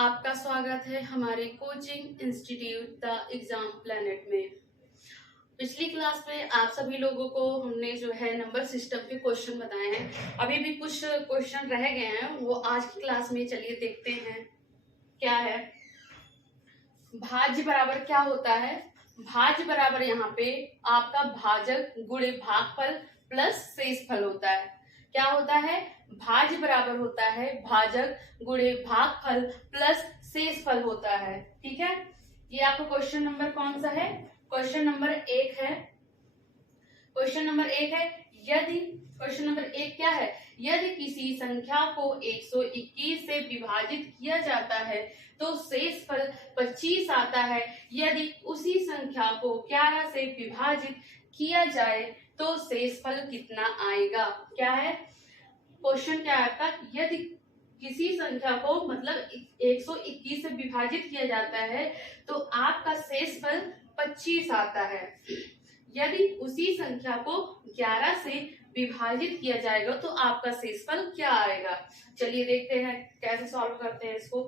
आपका स्वागत है हमारे coaching institute the exam planet में। पिछली क्लास में आप सभी लोगों को हमने जो है नंबर सिस्टम के क्वेश्चन बताए हैं। अभी भी कुछ क्वेश्चन रह गए हैं, वो आज की क्लास में चलिए देखते हैं क्या है। भाज्य बराबर क्या होता है? भाज्य बराबर यहाँ पे आपका भाजक गुणे भागफल प्लस शेषफल होता है। क्या होता है? भाज्य बराबर होता है भाजक गुणे भागफल प्लस शेषफल होता है। ठीक है, ये आपका क्वेश्चन नंबर कौन सा है? क्वेश्चन नंबर 1 है। क्वेश्चन नंबर 1 है, यदि क्वेश्चन नंबर 1 क्या है? यदि किसी संख्या को 121 से विभाजित किया जाता है तो शेषफल 25 आता है। यदि उसी संख्या को 11 से विभाजित किया जाए तो शेषफल कितना आएगा? क्या है क्वेश्चन? क्या है आपका? यदि किसी संख्या को मतलब 121 से विभाजित किया जाता है तो आपका शेषफल 25 आता है। यदि उसी संख्या को 11 से विभाजित किया जाएगा तो आपका शेषफल क्या आएगा? चलिए देखते हैं कैसे सॉल्व करते हैं इसको।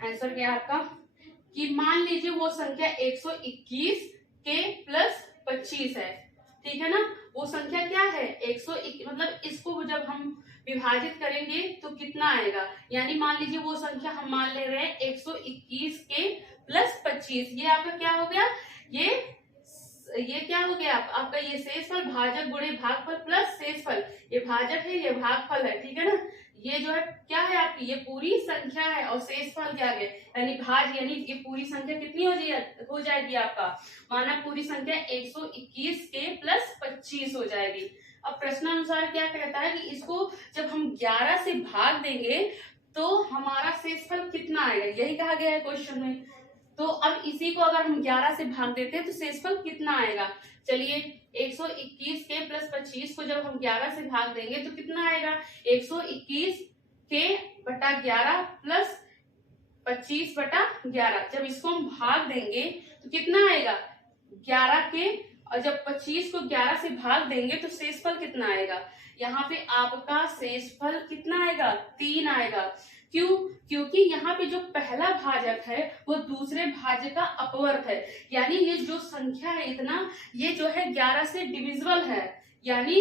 आंसर क्या है आपका कि मान लीजिए वो संख्या 121 के प्लस 25 है। ठीक है ना, वो संख्या क्या है? 121, मतलब इसको जब हम विभाजित करेंगे तो कितना आएगा? यानी मान लीजिए वो संख्या हम मान ले रहे हैं 121 के प्लस 25। ये आपका क्या हो गया? ये क्या हो गया आपका? ये शेषफल भाजक गुणे भागफल प्लस शेषफल, ये भाजक है ये भागफल है। ठीक है ना, ये जो है क्या है आपकी? ये पूरी संख्या है और शेषफल क्या है? यानी भाज, यानी ये पूरी संख्या कितनी हो जाएगी आपका? माना पूरी संख्या 121 के प्लस 25 हो जाएगी। अब प्रश्नानुसार क्या कहता है कि इसको जब हम 11 से भाग देंगे तो हमारा शेषफल कितना आएगा, यही कहा गया है क्वेश्चन में। तो अब इसी को अगर हम 11 से भाग देते हैं तो शेषफल कितना आएगा? चलिए 121 के प्लस 25 को जब हम 11 से भाग देंगे तो कितना आएगा? 121 के बटा 11 प्लस 25 बटा 11। जब इसको हम भाग देंगे तो कितना आएगा? 11 के, और जब 25 को 11 से भाग देंगे तो शेषफल कितना आएगा? यहाँ पे आपका शेषफल कितना आएगा? 3 आएगा। क्यों? क्योंकि यहाँ पे जो पहला भाजक है वो दूसरे भाजक का अपवर्त है। यानी ये जो संख्या है इतना, ये जो है 11 से डिविजिबल है। यानी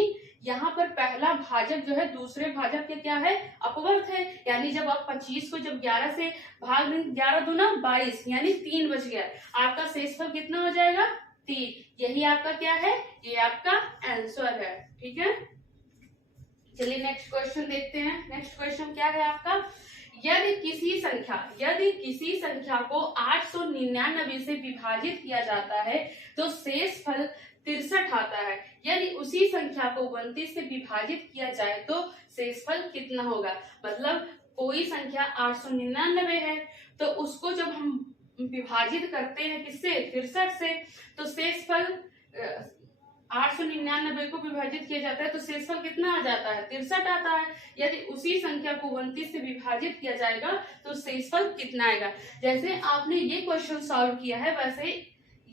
यहाँ पर पहला भाजक जो है दूसरे भाजक के क्या है? अपवर्त है। यानी जब आप 25 को जब 11 से भाग देंगे, 11 दूना 22, यानी 3 बच गया। आपका शेषफल कितना हो जाएगा? 3। यही आपका क्या है? ये आपका आंसर है। ठीक है, चलिए नेक्स्ट क्वेश्चन देखते हैं। नेक्स्ट क्वेश्चन क्या है आपका? यदि किसी संख्या को 899 से विभाजित किया जाता है तो शेषफल 63 आता है। यदि उसी संख्या को 29 से विभाजित किया जाए तो शेषफल कितना होगा? मतलब कोई संख्या 899 है तो उसको जब हम विभाजित करते हैं किससे? 63 से, तो शेषफल 899 को विभाजित किया जाता है तो शेषफल कितना आ जाता है? 63 आता है। यदि उसी संख्या को 29 से विभाजित किया जाएगा तो शेषफल कितना आएगा? जैसे आपने ये क्वेश्चन सॉल्व किया है वैसे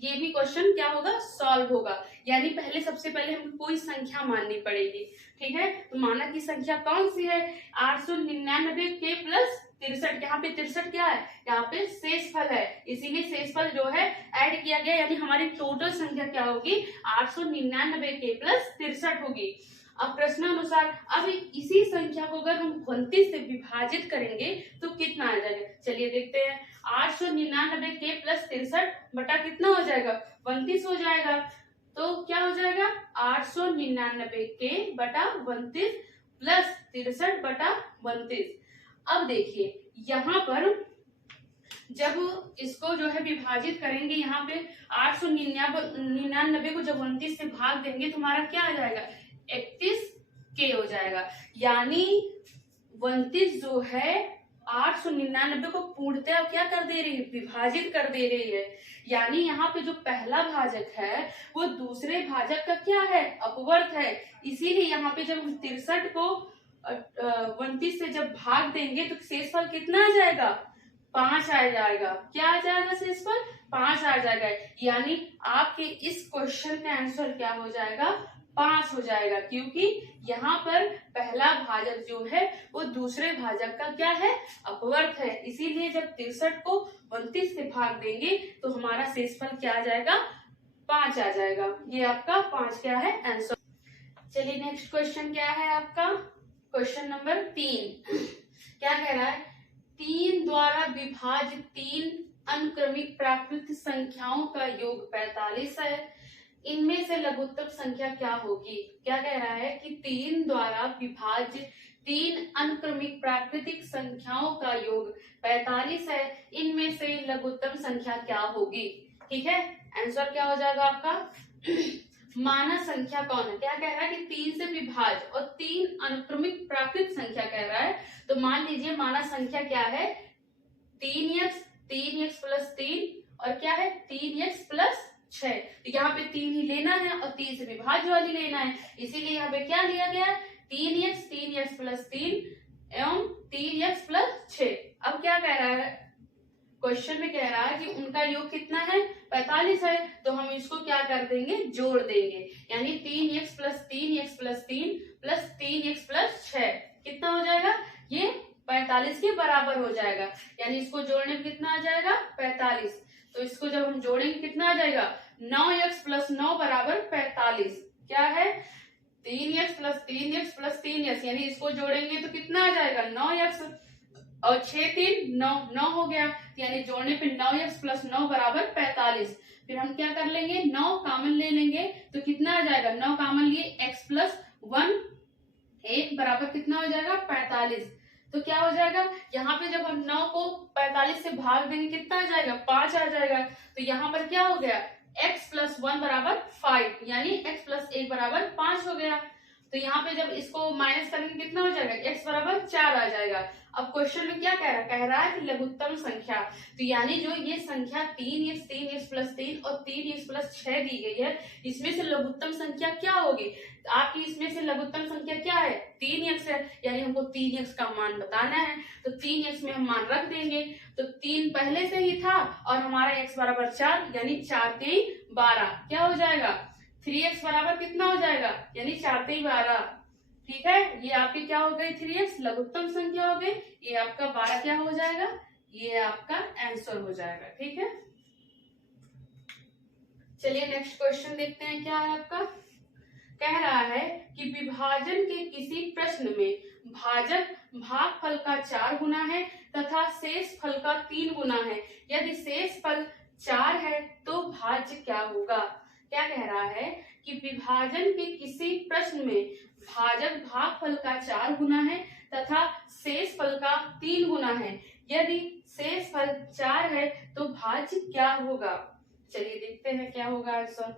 ये भी क्वेश्चन क्या होगा? सॉल्व होगा। यानी पहले सबसे पहले हमको कोई संख्या माननी पड़ेगी। ठीक है, तो माना की संख्या कौन सी है? 899 के प्लस 63। यहाँ पे 63 क्या है? यहाँ पे शेषफल है, इसीलिए शेषफल जो है ऐड किया गया। यानी हमारी टोटल संख्या क्या होगी? 899 के प्लस 63 होगी। अब प्रश्नानुसार अब इसी संख्या को अगर हम 29 से विभाजित करेंगे तो कितना आ जाएगा? चलिए देखते हैं। 899 के प्लस 63 बटा कितना हो जाएगा? 29 हो जाएगा। तो क्या हो जाएगा? 899 के बटा 29 प्लस 63 बटा 29। अब देखिए यहाँ पर जब इसको जो है विभाजित करेंगे, यहाँ पे 899 को जब 29 से भाग देंगे तो हमारा क्या आ जाएगा? 31 के हो जाएगा। यानी 29 जो है 899 को पूर्णतः क्या कर दे रही है? विभाजित कर दे रही है। यानी यहाँ पे जो पहला भाजक है वो दूसरे भाजक का क्या है? अपवर्त है। इसीलिए यहाँ पे जब हम 63 को 29 से जब भाग देंगे तो शेषफल कितना आ जाएगा? 5 आ जाएगा। क्या आ जाएगा? शेषफल 5 आ जाएगा। यानी आपके इस क्वेश्चन का आंसर क्या हो जाएगा? 5 हो जाएगा, क्योंकि यहाँ पर पहला भाजक जो है वो दूसरे भाजक का क्या है, अपवर्त है। इसीलिए जब 63 को 29 से भाग देंगे तो हमारा शेषफल क्या आ जाएगा, 5 आ जाएगा। ये आपका 5 क्या है, आंसर। चलिए नेक्स्ट क्वेश्चन क्या है आपका, क्वेश्चन नंबर 3। क्या कह रहा है, 3 द्वारा विभाजित 3 अनुक्रमिक प्राकृत संख्याओं का योग 45 है, इनमें से लघुत्तम संख्या क्या होगी। क्या कह रहा है कि 3 द्वारा विभाजित 3 अनुक्रमिक प्राकृतिक संख्याओं का योग 45 है, इनमें से लघुत्तम संख्या क्या होगी। ठीक है, आंसर क्या हो जाएगा आपका मानक संख्या कौन है। क्या कह रहा है कि 3 से विभाज्य और 3 अनुक्रमिक प्राकृत संख्या कह रहा है, तो मान लीजिए मानक संख्या क्या है, 3x, 3x प्लस 3 और क्या है 3x प्लस 6। तो यहाँ पे 3 ही लेना है और 3 से विभाज्य वाली लेना है, इसीलिए यहाँ पे क्या लिया गया, 3x, 3x प्लस 3 एवं 3x प्लस 6। अब क्या कह रहा है, क्वेश्चन में कह रहा है कि उनका योग कितना है, 45 है, तो हम इसको क्या कर देंगे, जोड़ देंगे, यानी 3x plus 3x plus 3 plus 3x plus 6 कितना हो जाएगा, ये 45 के बराबर हो जाएगा, यानी इसको जोड़ने में कितना आ जाएगा 45। तो इसको जब हम जोड़ेंगे कितना आ जाएगा, 9x प्लस 9 बराबर 45। क्या है, 3x plus 3x plus 3x, यानी इसको जोड़ेंगे तो कितना आ जाएगा 9x और 6 3 9 9 हो गया, यानी जोड़ने पे 9x प्लस 9 बराबर 45। फिर हम क्या कर लेंगे, 9 कॉमन ले लेंगे तो कितना आ जाएगा, 9 कॉमन लिए x प्लस 1 1 बराबर कितना हो जाएगा 45। तो क्या हो जाएगा, यहाँ पे जब हम 9 को 45 से भाग देंगे कितना आ जाएगा, 5 आ जाएगा। तो यहाँ पर क्या हो गया, x प्लस 1 बराबर 5, यानी x प्लस 1 बराबर 5 हो गया। तो यहाँ पे जब इसको माइनस करेंगे कितना हो जाएगा, x बराबर 4 आ जाएगा। अब क्वेश्चन में क्या कह रहा है कि लघुत्तम संख्या, तो यानी जो ये संख्या 3x, 3x प्लस 3 और 3x प्लस 6 दी गई है, इसमें से लघुत्तम संख्या क्या होगी। आपकी इसमें से लघुत्तम संख्या क्या है, 3x है, यानी हमको 3x का मान बताना है। तो 3x में हम मान रख देंगे, तो 3 पहले से ही था और हमारा x बराबर 4, यानी 4 3 12 क्या हो जाएगा, 3x बराबर कितना हो जाएगा, यानी 4 3 12। ठीक है, ये आपकी क्या हो गई, 3x लघुत्तम संख्या हो गई, ये आपका 12 क्या हो जाएगा, ये आपका आंसर हो जाएगा। ठीक है, चलिए नेक्स्ट क्वेश्चन देखते हैं क्या है आपका। कह रहा है कि विभाजन के किसी प्रश्न में भाजक भागफल का 4 गुना है तथा शेष फल का 3 गुना है, यदि शेष फल 4 है तो भाज्य क्या होगा। क्या कह रहा है कि विभाजन के किसी प्रश्न में भाजक भागफल का 4 गुना है तथा शेष फल का 3 गुना है, यदि शेष फल 4 है तो भाज्य क्या होगा। चलिए देखते हैं क्या होगा आंसर।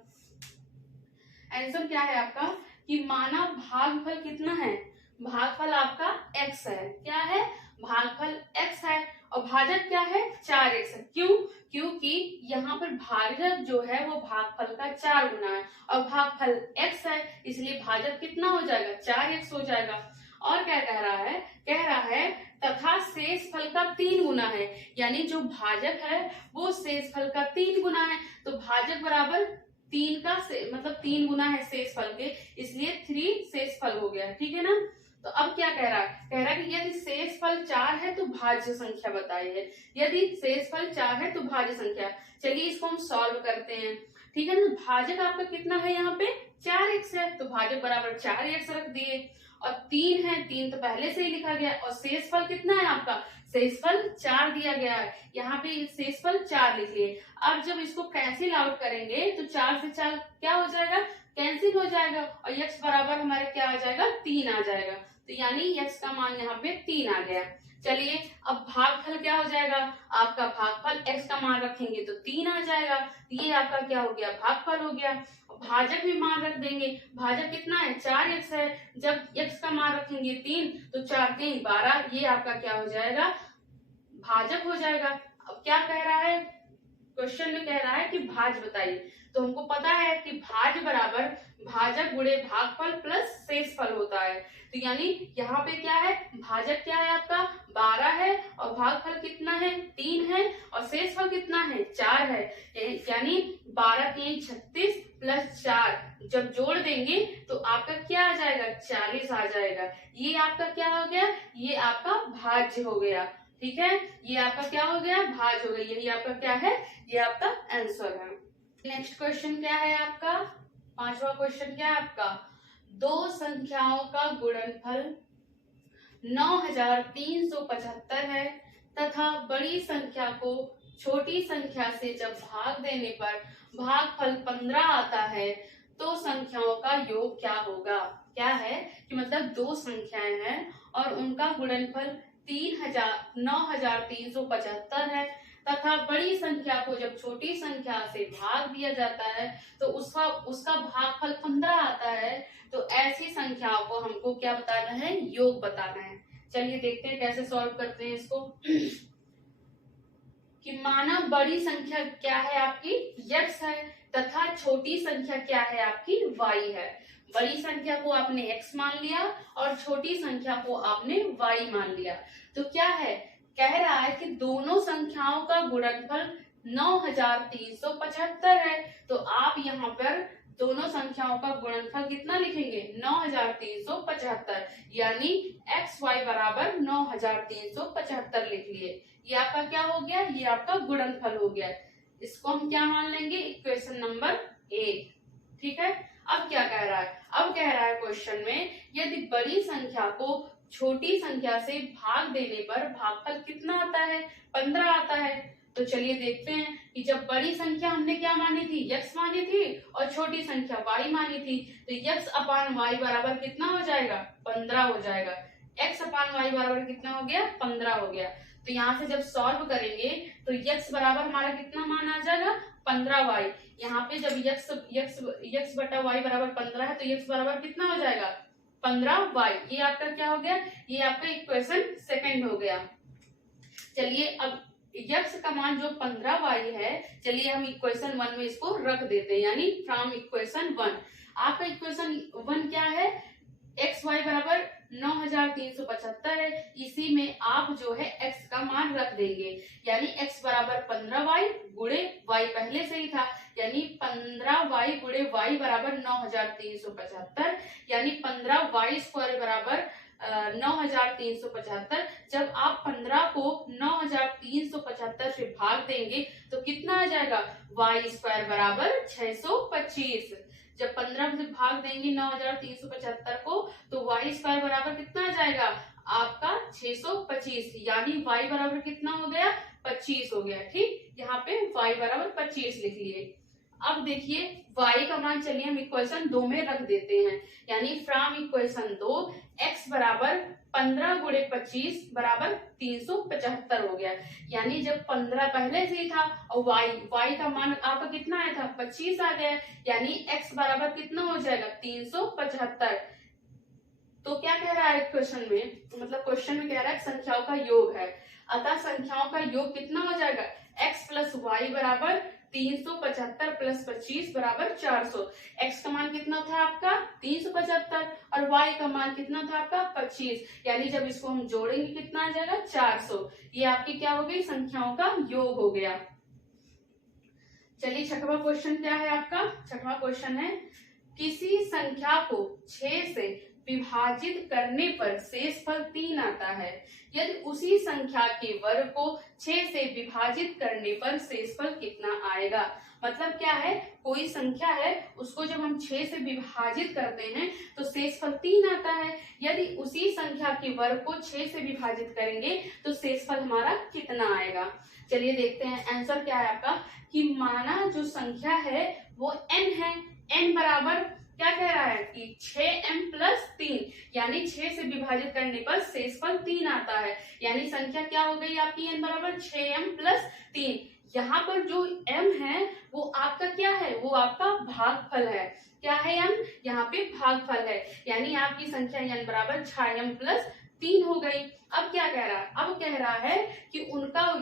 आंसर क्या है आपका कि माना भागफल कितना है, भागफल आपका x है, क्या है भागफल x है और भाजक क्या है 4x है। क्यों, क्योंकि यहाँ पर भाजक जो है वो भागफल का 4 गुना है और भागफल x है, इसलिए भाजक कितना हो जाएगा 4x हो जाएगा। और क्या कह रहा है तथा शेष फल का 3 गुना है, यानी जो भाजक है वो शेष फल का 3 गुना है, तो भाजक बराबर 3 का मतलब 3 गुना है शेष फल के, इसलिए 3 शेष फल हो गया। ठीक है ना, तो अब क्या कह रहा है कि यदि शेष फल 4 है तो भाज्य संख्या बताइए, यदि शेष फल 4 है तो भाज्य संख्या। चलिए इसको हम सॉल्व करते हैं। ठीक है ना, तो भाजक आपका कितना है, यहाँ पे 4x है, तो भाजक बराबर 4x रख दिए और 3 है, 3 तो पहले से ही लिखा गया और शेष फल कितना है आपका, शेषफल 4 दिया गया है, यहाँ पे शेषफल 4 लिख लिए। अब जब इसको कैंसिल आउट करेंगे तो 4 से 4 क्या हो जाएगा, कैंसिल हो जाएगा और x बराबर हमारे क्या आ जाएगा 3 आ जाएगा, तो यानी x का मान यहाँ पे 3 आ गया। चलिए अब भागफल क्या हो जाएगा, आपका भागफल x का मान रखेंगे तो 3 आ जाएगा, ये आपका क्या हो गया भागफल हो गया। भाजक भी मान रख देंगे, भाजक कितना है 4x है, जब x का मान रखेंगे 3 तो 4 3 12, ये आपका क्या हो जाएगा भाजक हो जाएगा। अब क्या कह रहा है, क्वेश्चन में कह रहा है कि भाज्य बताइए, तो हमको पता है कि भाज्य बराबर भाजक गुणे भागफल प्लस शेषफल होता है, तो यानी यहाँ पे क्या है भाजक क्या है आपका 12 है और भागफल कितना है 3 है और शेषफल कितना है 4 है, यानी 12 3 36 प्लस 4 जब जोड़ देंगे तो आपका क्या आ जाएगा, 40 आ जाएगा। ये आपका क्या हो गया, ये आपका भाज्य हो गया। ठीक है, ये आपका क्या हो गया, भाज्य हो गया। यही आपका क्या है, ये आपका आंसर है। नेक्स्ट क्वेश्चन क्या है आपका, पांचवा क्वेश्चन क्या है आपका, दो संख्याओं का गुणनफल 9375 है तथा बड़ी संख्या को छोटी संख्या से जब भाग देने पर भागफल 15 आता है तो संख्याओं का योग क्या होगा। क्या है कि मतलब दो संख्याएं हैं और उनका गुणनफल 9375 है तथा बड़ी संख्या को जब छोटी संख्या से भाग दिया जाता है तो उसका भागफल 15 आता है। तो ऐसी संख्याओं को हमको क्या बताना है, योग बताना है। चलिए देखते हैं कैसे सॉल्व करते हैं इसको। कि माना बड़ी संख्या क्या है आपकी, x है तथा छोटी संख्या क्या है आपकी, y है। बड़ी संख्या को आपने x मान लिया और छोटी संख्या को आपने y मान लिया। तो क्या है, कह रहा है कि दोनों संख्याओं का गुणनफल 9375 है। तो आप यहाँ पर दोनों संख्याओं का गुणनफल कितना लिखेंगे, 9375, यानी xy बराबर 9375 लिख लिए। ये आपका क्या हो गया, ये आपका गुणनफल हो गया। इसको हम क्या मान लेंगे, इक्वेशन नंबर 1। ठीक है, अब क्या कह रहा है, अब कह रहा है क्वेश्चन में यदि बड़ी संख्या को छोटी संख्या से भाग देने पर भागफल कितना आता है, 15 आता है। तो चलिए देखते हैं कि जब बड़ी संख्या हमने क्या मानी थी, x मानी थी और छोटी संख्या y मानी थी। तो x अपान y बराबर कितना हो जाएगा, 15 हो जाएगा। x अपान y बराबर कितना हो गया, 15 हो गया। तो यहाँ से जब सॉल्व करेंगे तो x बराबर हमारा कितना मान आ जाएगा, 15y। यहाँ पे जब x बटा y बराबर 15 है तो x बराबर कितना हो जाएगा, 15y। ये आपका क्या हो गया, ये आपका इक्वेशन सेकंड हो गया। चलिए अब x का मान जो 15y है, चलिए हम इक्वेशन 1 में इसको रख देते हैं, यानी फ्रॉम इक्वेशन 1। आपका इक्वेशन 1 क्या है, x y बराबर 9375 है। इसी में आप जो है x का मान रख देंगे, यानी x बराबर 15y गुणे y पहले से ही था, यानी 15y गुणे y बराबर 9375, यानी 15y स्क्वायर बराबर 9375। जब आप 15 को 9375 से भाग देंगे तो कितना आ जाएगा, y स्क्वायर बराबर 625। जब 15 से भाग देंगे 9375 को तो y स्क्वायर बराबर कितना आ जाएगा आपका 625, यानी y बराबर कितना हो गया, 25 हो गया। ठीक, यहाँ पे y बराबर 25 लिख लिए। अब देखिए y का मान चलिए हम इक्वेशन 2 में रख देते हैं, यानी फ्रॉम इक्वेशन 2 x बराबर 15 गुणे 25 बराबर 375 हो गया। यानी जब 15 पहले से ही था और y का मान आपका कितना आया था, 25 आ गया, यानी x बराबर कितना हो जाएगा, 375। तो क्या कह रहा है क्वेश्चन में, मतलब क्वेश्चन में कह रहा है संख्याओं का योग है, अतः संख्याओं का योग कितना हो जाएगा, x प्लस वाई बराबर 375 प्लस 25 बराबर 400। x का मान कितना था आपका 375 और y का मान कितना था आपका 25, यानी जब इसको हम जोड़ेंगे कितना आ जाएगा 400। ये आपकी क्या हो गई, संख्याओं का योग हो गया। चलिए छठवां क्वेश्चन क्या है आपका, छठवां क्वेश्चन है किसी संख्या को 6 से विभाजित करने पर शेषफल 3 आता है, यदि उसी संख्या के वर्ग को 6 से विभाजित करने पर शेषफल कितना आएगा। मतलब क्या है, कोई संख्या है उसको जब हम 6 से विभाजित करते हैं तो शेषफल 3 आता है, यदि उसी संख्या के वर्ग को 6 से विभाजित करेंगे तो शेषफल हमारा कितना आएगा। चलिए देखते हैं आंसर क्या है आपका, कि माना जो संख्या है वो n है, n बराबर क्या कह रहा है कि 6m प्लस 3, यानी 6 से विभाजित करने पर शेषफल 3 आता है, यानी संख्या क्या हो गई आपकी n बराबर 6m प्लस 3। यहाँ पर जो m है वो आपका क्या है, वो आपका भागफल है। क्या है m, यहाँ पे भागफल है, यानी आपकी संख्या n बराबर 6m प्लस 3 हो गई। अब क्या कह रहा है, अब कह रहा है कि उनका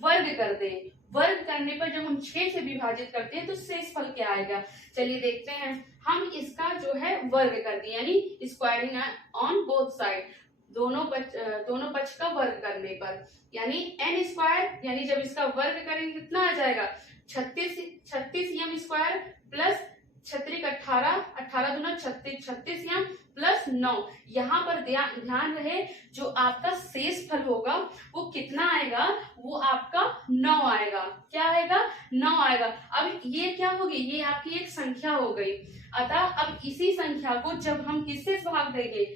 वर्ग कर दे, वर्ग करने पर जब हम 6 से विभाजित करते हैं तो शेषफल क्या आएगा। चलिए देखते हैं, हम इसका जो है वर्ग कर दिए, यानी स्क्वायरिंग ऑन बोथ साइड, दोनों पक्ष का वर्ग करने पर, यानी n स्क्वायर, यानी जब इसका वर्ग करेंगे कितना आ जाएगा 36m स्क्वायर प्लस छत्रिक 18, 18 दूना 36, 36 यहाँ प्लस 9। यहाँ पर ध्यान रहे जो आपका शेष फल होगा वो कितना आएगा, वो आपका 9 आएगा। क्या आएगा, 9 आएगा। अब ये क्या होगी, ये आपकी एक संख्या हो गई। अतः अब इसी संख्या को जब हम किससे भाग देंगे,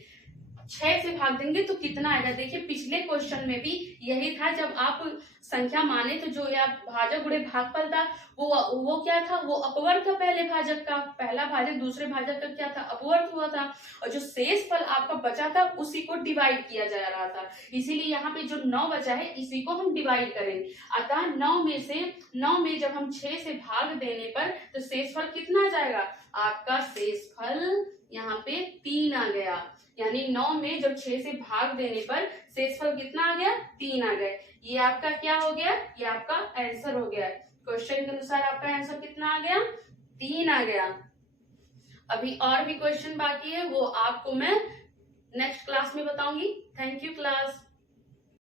6 से भाग देंगे तो कितना आएगा। देखिए पिछले क्वेश्चन में भी यही था, जब आप संख्या माने तो जो या भाजक गुणे भागफल था वो क्या था, वो अपवर्त था पहले भाजक का, पहला भाजक दूसरे भाजक का क्या था, अपवर्त हुआ था, और जो शेष फल आपका बचा था उसी को डिवाइड किया जा रहा था। इसीलिए यहाँ पे जो 9 बचा है इसी को हम डिवाइड करेंगे। अतः 9 में जब हम 6 से भाग देने पर तो शेष फल कितना आ जाएगा, आपका शेष फल यहाँ पे 3 आ गया। यानी 9 में जब 6 से भाग देने पर शेषफल कितना आ गया, 3 आ गए। ये आपका क्या हो गया, ये आपका आंसर हो गया। क्वेश्चन के अनुसार आपका आंसर कितना आ गया, 3 आ गया। अभी और भी क्वेश्चन बाकी है, वो आपको मैं नेक्स्ट क्लास में बताऊंगी। Thank you class.